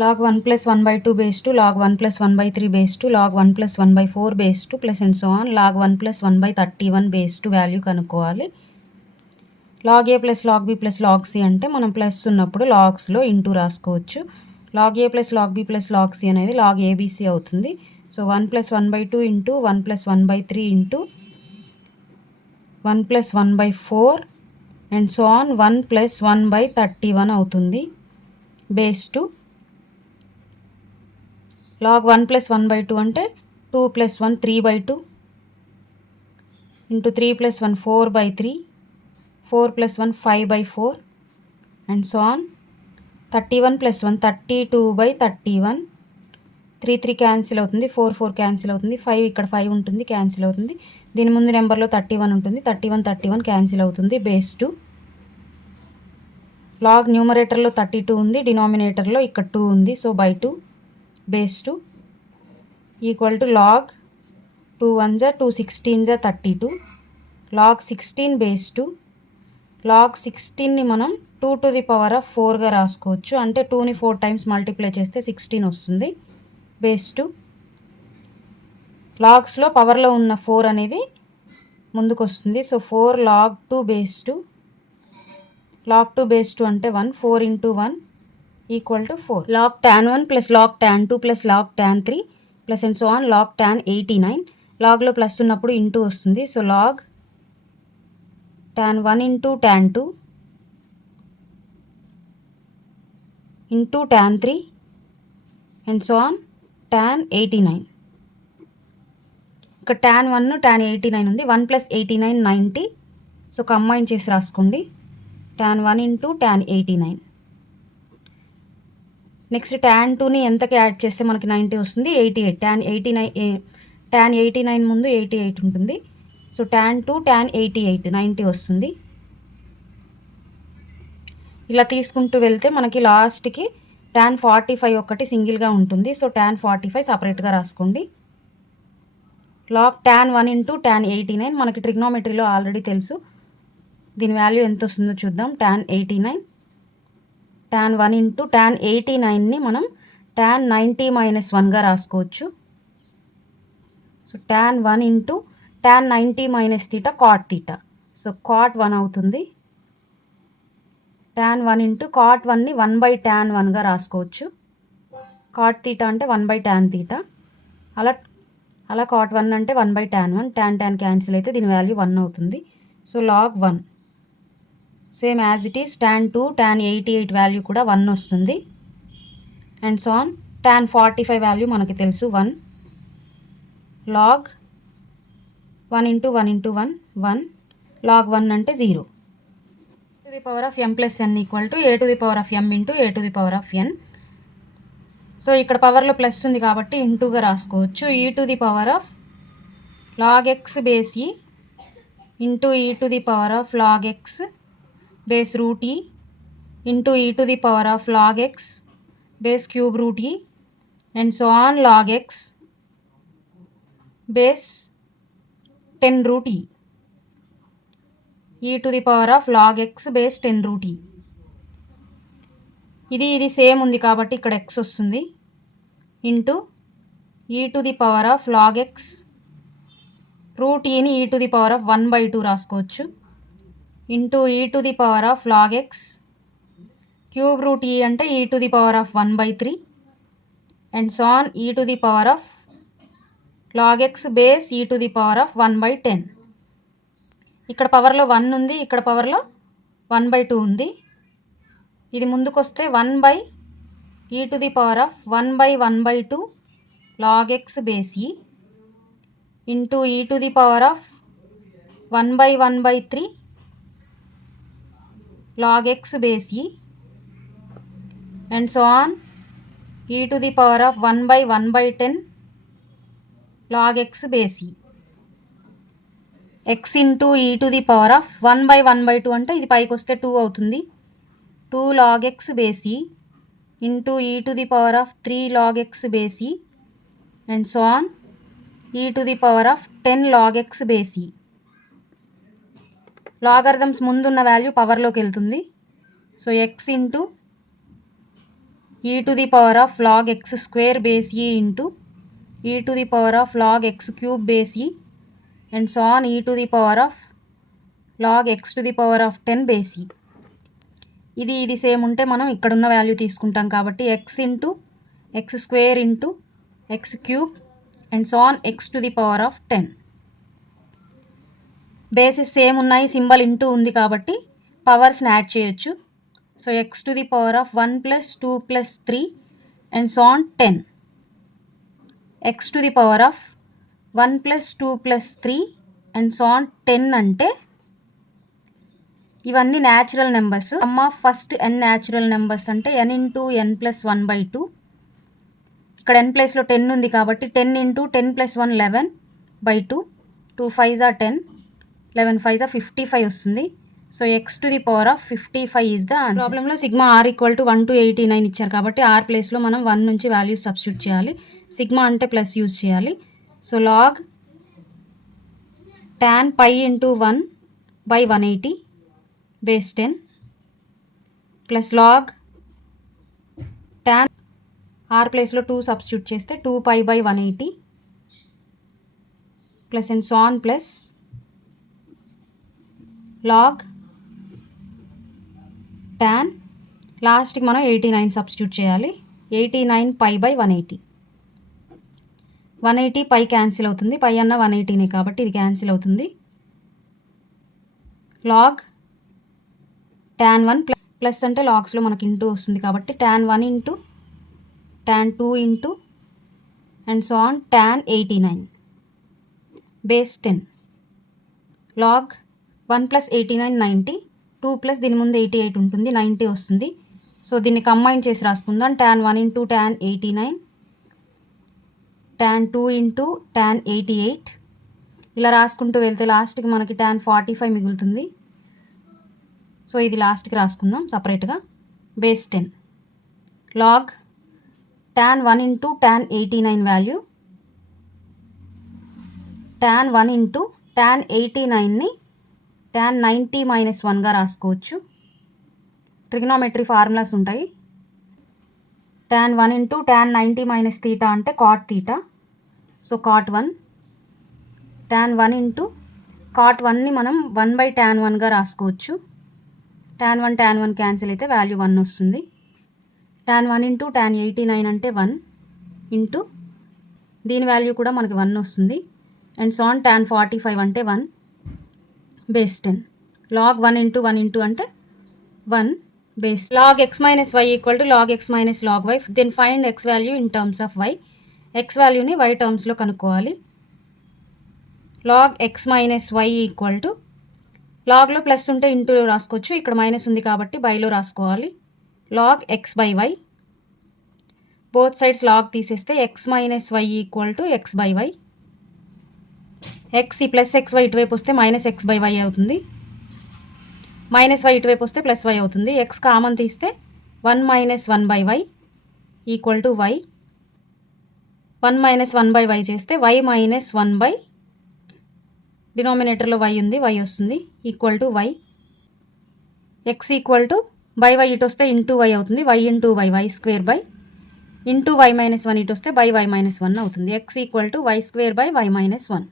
log 1 plus 1 by 2 base 2, log 1 plus 1 by 3 base 2, log 1 plus 1 by 4 base 2 plus and so on, log 1 plus 1 by 31 base 2 value కనుక్కోవాలి. log a plus log b plus log c అంటే మనం plus ఉన్నప్పుడు లాగ్స్లో into రాసుకోవచ్చు. log a plus log b plus log c అనేది log abc అవుతుంది. So 1 plus 1 by 2 into 1 plus 1 by 3 into 1 plus 1 by 4 and so on 1 plus 1 by 31 అవుతుంది base 2. log 1 plus 1 by 2 అంటే 2 plus 1 3 by 2 into 3 plus 1 4 by 3, 4 plus 1 5 by 4 and so on. 31 plus 1 32 by 31, 3 3 cancel అవుతుంది, 4 4 cancel అవుతుంది, 5 ఇక్కడ 5 ఉంటుంది cancel అవుతుంది, దీని ముందు నెంబర్లో 31 ఉంటుంది, 31 31 క్యాన్సిల్ అవుతుంది బేస్ 2. లాగ్ న్యూమరేటర్లో 32 ఉంది, డినామినేటర్లో ఇక్కడ 2 ఉంది, so by 2 base 2 equal to log 2 1 జా 2 16 జా 32, లాగ్ 16 బేస్ 2. లాగ్ 16ని మనం 2 to the power of 4గా రాసుకోవచ్చు, అంటే 2ని 4 times మల్టిప్లై చేస్తే 16 వస్తుంది బేస్ 2. లాగ్స్లో పవర్లో ఉన్న 4 అనేది ముందుకు వస్తుంది, so 4 log 2 base 2, log 2 base 2 అంటే 1, 4 into 1 equal to 4. log tan 1 plus log tan 2 plus log tan 3 plus and so on log tan 89. లాగ్లో ప్లస్ ఉన్నప్పుడు ఇంటూ వస్తుంది, so log tan 1 into tan 2 into tan 3 and so on tan 89. ఇక్కడ tan 1 tan 89 ఉంది, 1 plus 89 90, so combine చేసి రాసుకోండి tan 1 into tan 89. Next tan 2ని ఎంతకి add చేస్తే మనకి 90 వస్తుంది, 88. tan 89 ముందు 88 ఉంటుంది, సో tan 2 tan 88 90 వస్తుంది. ఇలా తీసుకుంటూ వెళ్తే మనకి లాస్ట్కి tan 45 ఒకటి సింగిల్గా ఉంటుంది, సో tan 45 సపరేట్గా రాసుకోండి. log tan 1 ఇంటూ tan 89 మనకి ట్రిగ్నోమెట్రీలో ఆల్రెడీ తెలుసు, దీని వాల్యూ ఎంత వస్తుందో చూద్దాం. tan 89, tan 1 ఇంటూ tan 89ని మనం tan 90 మైనస్ 1గా రాసుకోవచ్చు, so tan 1 into tan 90 minus theta cot theta, so cot 1 అవుతుంది. tan 1 ఇంటూ cot 1ని 1 by tan 1గా రాసుకోవచ్చు, cot తీటా అంటే 1 by tan తీటా, అలా cot 1 అంటే 1 by tan 1, tan క్యాన్సిల్ అయితే దీని వాల్యూ 1 అవుతుంది, so log 1. Same as it is tan 2 tan 88 value కూడా 1 వస్తుంది and so on. tan 45 value మనకి తెలుసు 1, log 1 ఇంటూ 1 ఇంటూ 1 1, log 1 అంటే 0. to the power of m plus n equal to a to the power of m into a to the power of n. So ఇక్కడ పవర్లో plus ఉంది కాబట్టి ఇంటూగా రాసుకోవచ్చు, e to the power of log x base e into e to the power of log x base root e into e to the power of log x base cube root e and so on log x base 10 root e, e to the power of log x base 10 root e. ఇది same ఉంది కాబట్టి ఇక్కడ x వస్తుంది, into e to the power of log x root ఈని e to the power of 1 by 2 రాసుకోవచ్చు, into e to the power of log x cube root e అంటే e to the power of 1 by 3 and so on e to the power of log x base e to the power of 1 by 10. ఇక్కడ పవర్లో 1 ఉంది, ఇక్కడ పవర్లో 1 by 2 ఉంది, ఇది ముందుకు వస్తే 1 by e to the power of 1 by 1 by 2 log x base e into e to the power of 1 by 1 by 3 log x base e and so on e to the power of 1 by 1 by 10 log x base e. x into e to the power of 1 by 1 by 2 అంటే ఇది పైకి వస్తే 2 అవుతుంది, 2 log x base e into e to the power of 3 log x base e and so on e to the power of 10 log x base e. Logarithms ముందున్న value పవర్లోకి వెళ్తుంది, so x into e to the power of log x square base e into e to the power of log x cube base e and so on e to the power of log x to the power of 10 base e. ఇది same ఉంటే మనం ఇక్కడున్న value తీసుకుంటాం కాబట్టి x into X square into X cube and so on x to the power of 10. Basis same ఉన్నాయి, symbol into ఉంది కాబట్టి పవర్స్ని add చేయొచ్చు. So x to the power of 1 plus 2 plus 3 and so on 10. x to the power of 1 plus 2 plus 3 and so on 10 అంటే ఇవన్నీ natural numbers. Some of first n natural numbers అంటే n into n plus 1/2. ఇక్కడ n ప్లేస్లో 10 ఉంది కాబట్టి 10 into 10 plus 1 11/2. 2 5s are 10, 11 5s are 55 వస్తుంది. So x to the power of 55 is the answer. ప్రాబ్లంలో sigma r equal to 1 to 89 ఇచ్చారు కాబట్టి r ప్లేస్లో మనం 1 నుంచి వాల్యూస్ సబ్స్టిట్యూట్ చేయాలి. సిగ్మా అంటే ప్లస్ యూజ్ చేయాలి. So log tan pi into 1/180 base 10 plus log tan r ప్లేస్లో 2 సబ్స్టిట్యూట్ చేస్తే 2π/180 plus and so on plus log tan లాస్ట్కి మనం 89 సబ్స్టిట్యూట్ చేయాలి. 89π/180. 180 పై క్యాన్సిల్ అవుతుంది, పై అన్న 180నే కాబట్టి ఇది క్యాన్సిల్ అవుతుంది. లాగ్ tan 1 ప్లస్ అంటే లాగ్స్లో మనకి ఇంటూ వస్తుంది కాబట్టి tan 1 into tan 2 into and so on tan 89 base 10. Log 1 plus 89 90, 2 plus దీని ముందు 88 ఉంటుంది, 90 వస్తుంది. సో దీన్ని కంబైన్ చేసి రాసుకుందాం. tan 1 into tan 89, tan 2 into tan 88 ఇలా రాసుకుంటూ వెళ్తే లాస్ట్కి మనకి tan 45 మిగులుతుంది. సో ఇది లాస్ట్కి రాసుకుందాం సపరేట్గా. Base 10 log tan 1 into tan 89 value tan 1 into tan 89ని tan 90 - 1గా రాసుకోవచ్చు. ట్రిగ్నోమెట్రీ ఫార్ములాస్ ఉంటాయి. tan 1 ఇంటూ tan 90 - θ అంటే cot θ. So cot 1. tan 1 into cot 1ని మనం 1/tan 1గా రాసుకోవచ్చు. tan 1 క్యాన్సిల్ అయితే వాల్యూ 1 వస్తుంది. tan 1 ఇంటూ tan 89 అంటే 1 ఇంటూ దీని వాల్యూ కూడా మనకి 1 వస్తుంది. అండ్ సో ఆన్ tan 45 అంటే 1 బేస్ 10. లాగ్ 1 ఇంటూ 1 ఇంటూ అంటే 1 base. Log x minus y equal to log x minus log y. Then find x value in terms of y. x వాల్యూని y టర్మ్స్లో కనుక్కోవాలి. Log x minus y equal to లాగ్లో plus ఉంటే ఇంటూలో రాసుకోవచ్చు, ఇక్కడ minus ఉంది కాబట్టి బైలో రాసుకోవాలి. Log x/y. Both sides log తీసేస్తే x minus y equal to x/y. x ఈ ప్లస్ xy ఇటువైపు వస్తే మైనస్ x/y అవుతుంది. మైనస్ y ఇటువైపు వస్తే ప్లస్ y అవుతుంది. x కామన్ తీస్తే 1 - 1/y equal to y. 1 - 1/y చేస్తే y - 1/, డినామినేటర్లో y ఉంది, y వస్తుంది equal to y. x equal to y ఇటు వస్తే ఇంటూ y అవుతుంది, y into y square into y - 1 ఇటు వస్తే y - 1 అవుతుంది. x equal to y² y - 1.